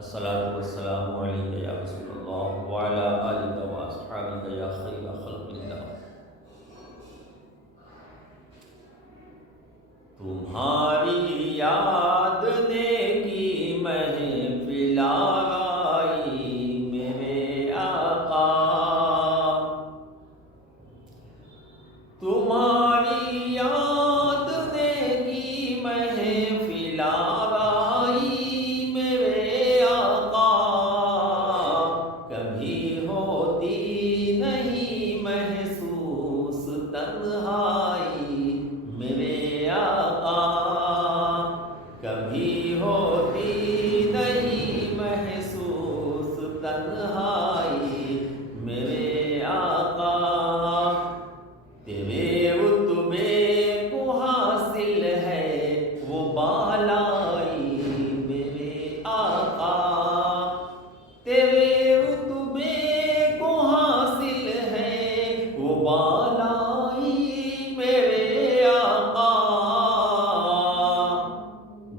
الصلاة والسلام علیک یا رسول اللہ وعلی آلک و اصحابک یا خیر خلق اللہ۔ تمہاری یاد نے کی محفل آئی میرے آقا، تمہاری یاد نے کی محفل آئی میرے آقا، کبھی ہوتی نہیں محسوس تنہائی میرے آقا، کبھی ہوتی نہیں محسوس تنہائی میرے آقا، تیرے رتبے کو حاصل ہے وہ بالائی میرے آقا، تیرے رتبے کو حاصل ہے وہ بالائی میرے آقا،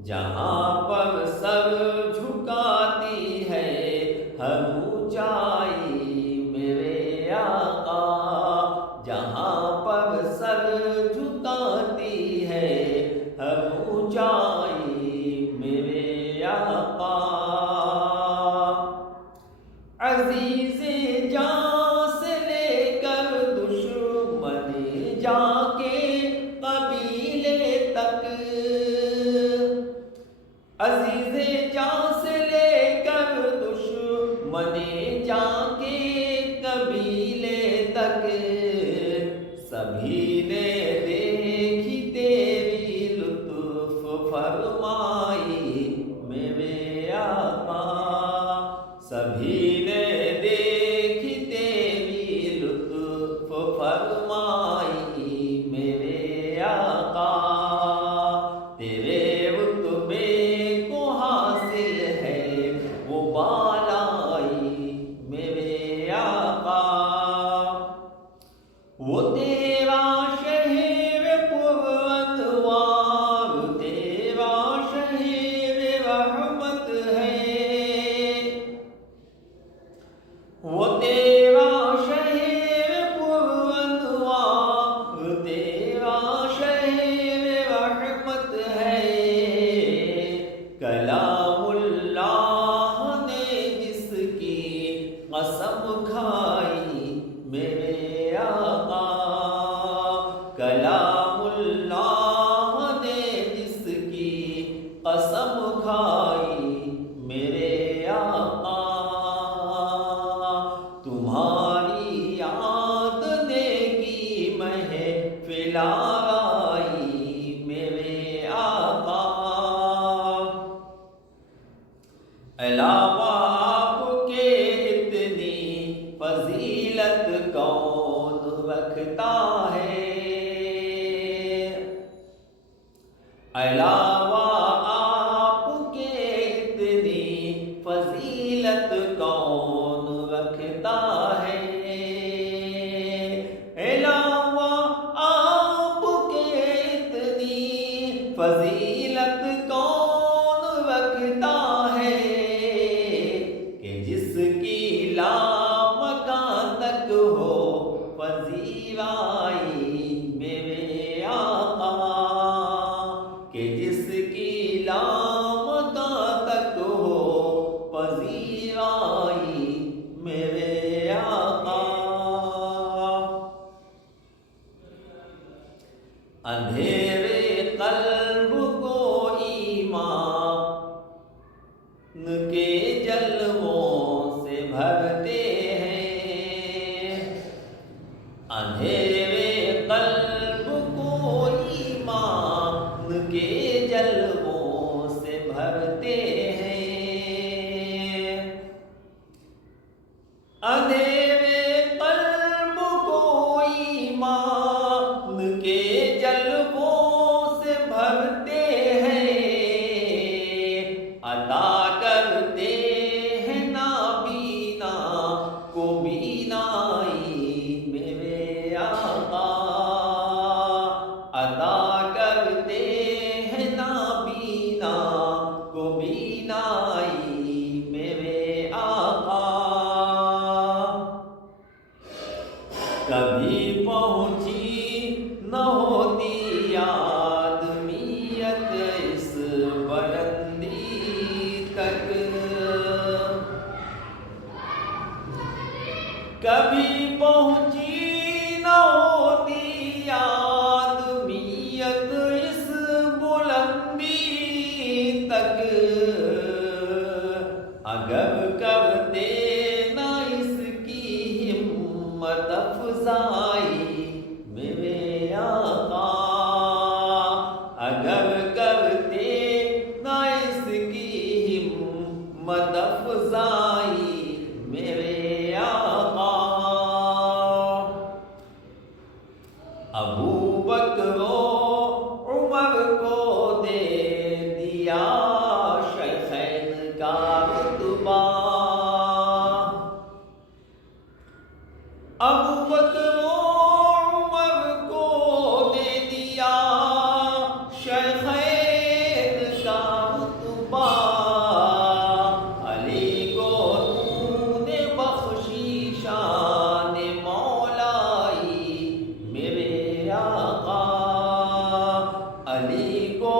جہاں پر سر جھکاتی ہے ہر اونچائی میرے آقا، جہاں پر سر جھکاتی ہے ہر اونچائی میرے آقا، عزیز جاں سے لے کر دشمن جا کے قبیلے تک، عزیز جاں سے لے کر دشمن جا کے قبیلے تک، سبھی نے دیکھی تیری لطف فرمائی میرے آقا، سبھی نے دیکھی تیری لطف فرمائی میرے آقا، تیرے رتبے کو حاصل ہے وہ بالائی میرے آقا، وہ تیرا شہر پر انوار، تیرا شہر رحمت ہے، وہ تیرا شہر پر انوار، تیرا شہر رحمت ہے، کلام اللہ نے جس کی قسم کھائی میرے آقا، کلام اللہ نے جس کی قسم کھائی میرے آقا، تمہاری یاد نے کی محفل آئی میرے آقا، علاوہ آپ کے اتنی فضیلت کون رکھتا ہے، علاوہ آپ کے اتنی فضیلت کون رکھتا ہے، علاوہ آپ کے اتنی فضیلت کون رکھتا ہے، کہ جس کی لامکان تک ہو پذیرائی میرے آقا، کہ جس کی لامکان تک ہو پذیرائی میرے آقا، اندھیرے قلب کو ایمان کے جلووں سے بھرتے ہیں، اندھیرے قلب کو ایمان کے جلووں سے بھرتے ہیں، اندھیرے قلب کو ایمان کے جلووں سے بھرتے ہیں، عطا کرتے ہیں نابینا کو بینائی میرے آقا، عطا کرتے ہیں نابینا کو بینائی اگر کرتے نہ اس کی ہمت افزائی میرے آقا، اگر کرتے نہ اس کی ہمت افزائی میرے آقا، ابو بکر و عمر کو دے دیا شیخین کا رتبہ، ابو بکر و عمر کو دے دیا شیخین کا رتبہ، علی کو تو نے بخشی شان مولائی میرے آقا، علی کو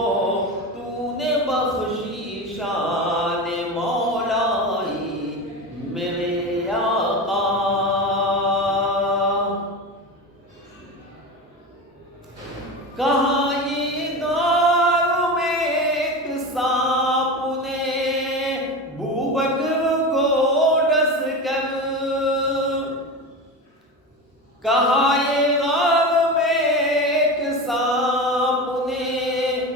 تو نے بخشی شان مولائی میرے آقا۔ کہاں یہ غار میں ایک سانپ نے ابو بکر کو ڈس کر، کہاں یہ غار میں ایک سانپ نے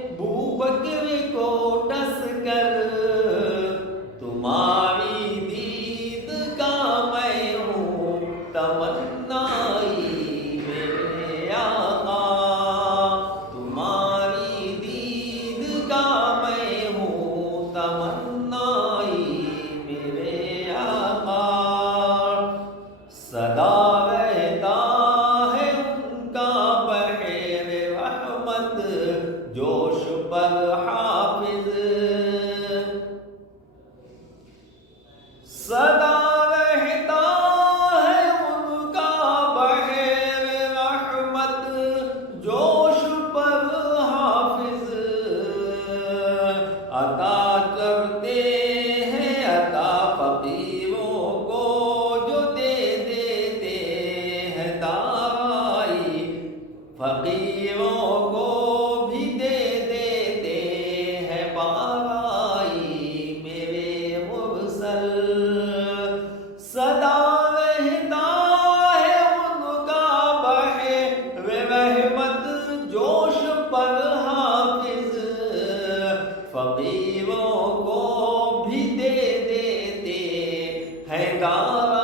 ابو بکر کو ڈس کر، تمہاری دید کا میں ہوں تمنائی میرے آقا، تمہاری دید کا میں ہوں تمنائی میرے آقا، صدا رہتا ہے ان کا بحر رحمت جوش پر حافظ، صدا رہتا ہے ان کا بحر رحمت جوش پر حافظ، عطا کرتے ہیں عطا فقیروں کو جو دے دیتے ہیں دائی، فقیروں کو بھی دے دیتے ہیں بارائی میرے مرسل، صدا رہتا ہے ان کا بحر رحمت جوش پر حافظ، فقیروں کو بھی دے دیتے ہیں گارائی